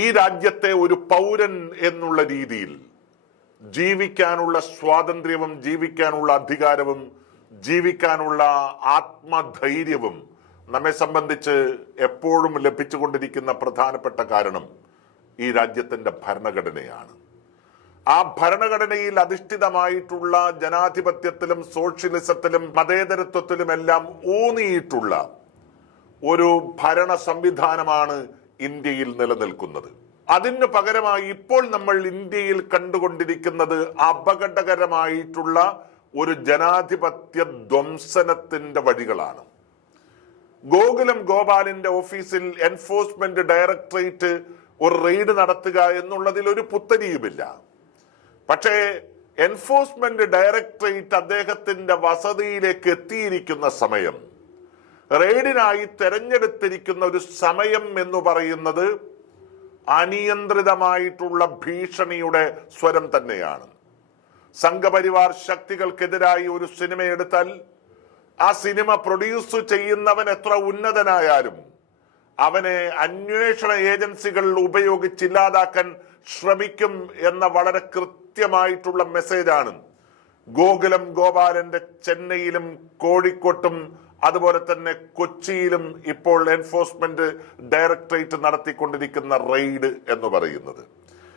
ഈ രാജ്യത്തെ ഒരു പൗരൻ എന്നുള്ള രീതിയിൽ ജീവിക്കാനുള്ള സ്വാതന്ത്ര്യവും ജീവിക്കാനുള്ള അധികാരവും ജീവിക്കാനുള്ള ആത്മധൈര്യവും നമ്മെ സംബന്ധിച്ച് എപ്പോഴും ലഭിച്ചുകൊണ്ടിരിക്കുന്ന പ്രധാനപ്പെട്ട കാരണം ഈ രാജ്യത്തിന്റെ ഭരണഘടനയാണ്. ആ ഭരണഘടനയിൽ അധിഷ്ഠിതമായിട്ടുള്ള ജനാധിപത്യത്തിലും സോഷ്യലിസത്തിലും മതേതരത്വത്തിലുമെല്ലാം ഊന്നിയിട്ടുള്ള ഒരു ഭരണ സംവിധാനമാണ് ഇന്ത്യയിൽ നിലനിൽക്കുന്നത്. അതിന് പകരമായി ഇപ്പോൾ നമ്മൾ ഇന്ത്യയിൽ കണ്ടുകൊണ്ടിരിക്കുന്നത് അപകടകരമായിട്ടുള്ള ഒരു ജനാധിപത്യ ധ്വംസനത്തിന്റെ വഴികളാണ്. ഗോകുലം ഗോപാലിന്റെ ഓഫീസിൽ എൻഫോഴ്സ്മെന്റ് ഡയറക്ടറേറ്റ് ഒരു റെയ്ഡ് നടത്തുക എന്നുള്ളതിൽ ഒരു പുത്തരിയുമില്ല. പക്ഷേ എൻഫോഴ്സ്മെന്റ് ഡയറക്ടറേറ്റ് അദ്ദേഹത്തിന്റെ വസതിയിലേക്ക് എത്തിയിരിക്കുന്ന സമയം, റെയ്ഡിനായി തെരഞ്ഞെടുത്തിരിക്കുന്ന ഒരു സമയം എന്ന് പറയുന്നത് അനിയന്ത്രിതമായിട്ടുള്ള ഭീഷണിയുടെ സ്വരം തന്നെയാണ്. സംഘപരിവാർ ശക്തികൾക്കെതിരായി ഒരു സിനിമ എടുത്താൽ ആ സിനിമ പ്രൊഡ്യൂസ് ചെയ്യുന്നവൻ എത്ര ഉന്നതനായാലും അവനെ അന്വേഷണ ഏജൻസികൾ ഉപയോഗിച്ചില്ലാതാക്കാൻ ശ്രമിക്കും എന്ന വളരെ കൃത്യമായിട്ടുള്ള മെസ്സേജാണ് ഗോകുലം ഗോപാലന്റെ ചെന്നൈയിലും കോഴിക്കോട്ടും അതുപോലെ തന്നെ കൊച്ചിയിലും ഇപ്പോൾ എൻഫോഴ്സ്മെന്റ് ഡയറക്ടറേറ്റ് നടത്തിക്കൊണ്ടിരിക്കുന്ന റെയ്ഡ് എന്ന് പറയുന്നത്.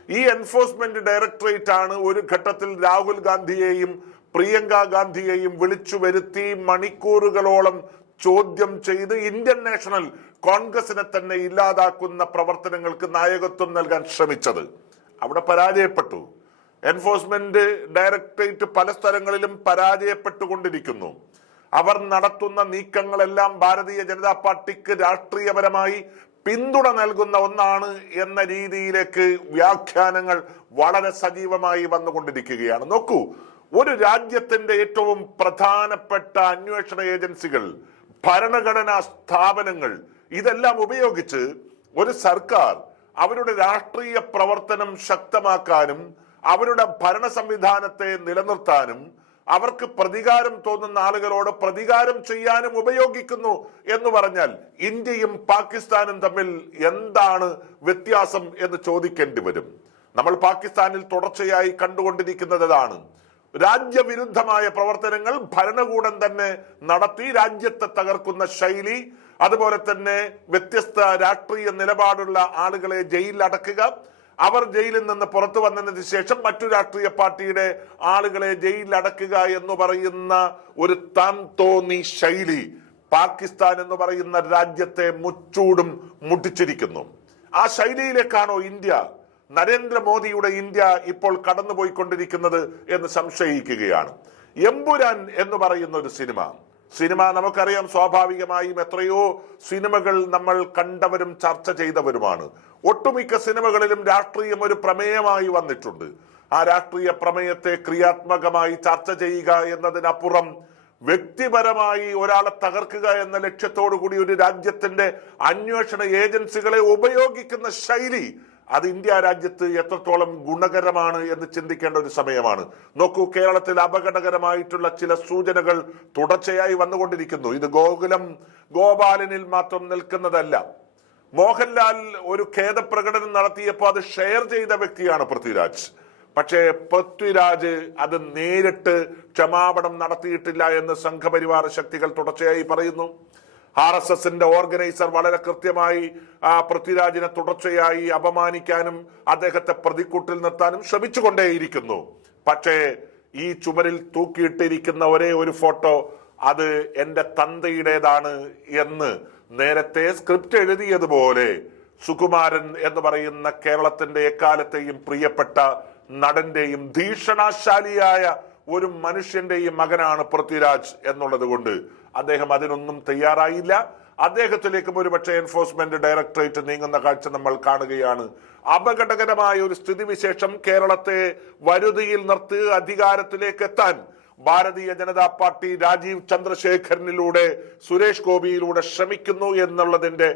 ഈ എൻഫോഴ്സ്മെന്റ് ഡയറക്ടറേറ്റ് ആണ് ഒരു ഘട്ടത്തിൽ രാഹുൽ ഗാന്ധിയെയും പ്രിയങ്ക ഗാന്ധിയെയും വിളിച്ചു വരുത്തി മണിക്കൂറുകളോളം ചോദ്യം ചെയ്ത് ഇന്ത്യൻ നാഷണൽ കോൺഗ്രസിനെ തന്നെ ഇല്ലാതാക്കുന്ന പ്രവർത്തനങ്ങൾക്ക് നായകത്വം നൽകാൻ ശ്രമിച്ചത്. അവിടെ പരാജയപ്പെട്ടു. എൻഫോഴ്സ്മെന്റ് ഡയറക്ടറേറ്റ് പല സ്ഥലങ്ങളിലും പരാജയപ്പെട്ടുകൊണ്ടിരിക്കുന്നു. അവർ നടത്തുന്ന നീക്കങ്ങളെല്ലാം ഭാരതീയ ജനതാ പാർട്ടിക്ക് രാഷ്ട്രീയപരമായി പിന്തുണ നൽകുന്ന ഒന്നാണ് എന്ന രീതിയിലേക്ക് വ്യാഖ്യാനങ്ങൾ വളരെ സജീവമായി വന്നുകൊണ്ടിരിക്കുകയാണ്. നോക്കൂ, ഒരു രാജ്യത്തിന്റെ ഏറ്റവും പ്രധാനപ്പെട്ട അന്വേഷണ ഏജൻസികൾ, ഭരണഘടനാ സ്ഥാപനങ്ങൾ ഇതെല്ലാം ഉപയോഗിച്ച് ഒരു സർക്കാർ അവരുടെ രാഷ്ട്രീയ പ്രവർത്തനം ശക്തമാക്കാനും അവരുടെ ഭരണ സംവിധാനത്തെ നിലനിർത്താനും അവർക്ക് പ്രതികാരം തോന്നുന്ന ആളുകളോട് പ്രതികാരം ചെയ്യാനും ഉപയോഗിക്കുന്നു എന്ന് പറഞ്ഞാൽ ഇന്ത്യയും പാകിസ്ഥാനും തമ്മിൽ എന്താണ് വ്യത്യാസം എന്ന് ചോദിക്കേണ്ടി വരും. നമ്മൾ പാകിസ്ഥാനിൽ തുടർച്ചയായി കണ്ടുകൊണ്ടിരിക്കുന്നതാണ്. രാജ്യവിരുദ്ധമായ പ്രവർത്തനങ്ങൾ ഭരണകൂടം തന്നെ നടത്തി രാജ്യത്തെ തകർക്കുന്ന ശൈലി, അതുപോലെ തന്നെ വ്യത്യസ്ത രാഷ്ട്രീയ നിലപാടുള്ള ആളുകളെ ജയിലിൽ അടക്കുക, അവർ ജയിലിൽ നിന്ന് പുറത്തു വന്നതിന് ശേഷം മറ്റു രാഷ്ട്രീയ പാർട്ടിയുടെ ആളുകളെ ജയിലിൽ അടക്കുക എന്ന് പറയുന്ന ഒരു താൻ തോന്നി ശൈലി പാകിസ്ഥാൻ എന്ന് പറയുന്ന രാജ്യത്തെ മുച്ചൂടും മുട്ടിച്ചിരിക്കുന്നു. ആ ശൈലിയിലേക്കാണോ ഇന്ത്യ, നരേന്ദ്രമോദിയുടെ ഇന്ത്യ ഇപ്പോൾ കടന്നുപോയിക്കൊണ്ടിരിക്കുന്നത് എന്ന് സംശയിക്കുകയാണ്. എമ്പുരാൻ എന്ന് പറയുന്ന ഒരു സിനിമ നമുക്കറിയാം, സ്വാഭാവികമായും എത്രയോ സിനിമകൾ നമ്മൾ കണ്ടവരും ചർച്ച ചെയ്തവരുമാണ്. ഒട്ടുമിക്ക സിനിമകളിലും രാഷ്ട്രീയം ഒരു പ്രമേയമായി വന്നിട്ടുണ്ട്. ആ രാഷ്ട്രീയ പ്രമേയത്തെ ക്രിയാത്മകമായി ചർച്ച ചെയ്യുക എന്നതിനപ്പുറം വ്യക്തിപരമായി ഒരാളെ തകർക്കുക എന്ന ലക്ഷ്യത്തോടു കൂടി ഒരു രാജ്യത്തിന്റെ അന്വേഷണ ഏജൻസികളെ ഉപയോഗിക്കുന്ന ശൈലി അത് ഇന്ത്യ രാജ്യത്ത് എത്രത്തോളം ഗുണകരമാണ് എന്ന് ചിന്തിക്കേണ്ട ഒരു സമയമാണ്. നോക്കൂ, കേരളത്തിൽ അപകടകരമായിട്ടുള്ള ചില സൂചനകൾ തുടർച്ചയായി വന്നുകൊണ്ടിരിക്കുന്നു. ഇത് ഗോകുലം ഗോപാലനിൽ മാത്രം നിൽക്കുന്നതല്ല. മോഹൻലാൽ ഒരു ഖേദപ്രകടനം നടത്തിയപ്പോൾ അത് ഷെയർ ചെയ്ത വ്യക്തിയാണ് പൃഥ്വിരാജ്. പക്ഷേ പൃഥ്വിരാജ് അത് നേരിട്ട് ക്ഷമാപണം നടത്തിയിട്ടില്ല എന്ന് സംഘപരിവാർ ശക്തികൾ തുടർച്ചയായി പറയുന്നു. RSSന്റെ ഓർഗനൈസർ വളരെ കൃത്യമായി പൃഥ്വിരാജിനെ തുടർച്ചയായി അപമാനിക്കാനും അദ്ദേഹത്തെ പ്രതിക്കൂട്ടിൽ നിർത്താനും ശ്രമിച്ചുകൊണ്ടേയിരിക്കുന്നു. പക്ഷേ ഈ ചുമരിൽ തൂക്കിയിട്ടിരിക്കുന്ന ഒരേ ഒരു ഫോട്ടോ അത് എന്റെ തന്തയുടേതാണ് എന്ന് നേരത്തെ സ്ക്രിപ്റ്റ് എഴുതിയതുപോലെ സുകുമാരൻ എന്ന് പറയുന്ന കേരളത്തിന്റെ എക്കാലത്തെയും പ്രിയപ്പെട്ട നടന്റെയും ഭീഷണാശാലിയായ ഒരു മനുഷ്യന്റെയും മകനാണ് പൃഥ്വിരാജ് എന്നുള്ളത് കൊണ്ട് അദ്ദേഹം അതിനൊന്നും തയ്യാറായില്ല. അദ്ദേഹത്തിലേക്കും ഒരുപക്ഷെ എൻഫോഴ്സ്മെന്റ് ഡയറക്ടറേറ്റ് നീങ്ങുന്ന കാഴ്ച നമ്മൾ കാണുകയാണ്. അപകടകരമായ ഒരു സ്ഥിതിവിശേഷം കേരളത്തെ വരുതിയിൽ നിർത്തി അധികാരത്തിലേക്ക് എത്താൻ ഭാരതീയ ജനതാ പാർട്ടി രാജീവ് ചന്ദ്രശേഖരനിലൂടെ സുരേഷ് ഗോപിയിലൂടെ ശ്രമിക്കുന്നു എന്നുള്ളതിന്റെ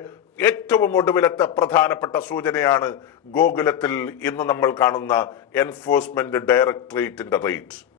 ഏറ്റവും ഒടുവിലത്തെ പ്രധാനപ്പെട്ട സൂചനയാണ് ഗോകുലത്തിൽ ഇന്ന് നമ്മൾ കാണുന്ന എൻഫോഴ്സ്മെന്റ് ഡയറക്ടറേറ്റിന്റെ റെയ്ഡ്.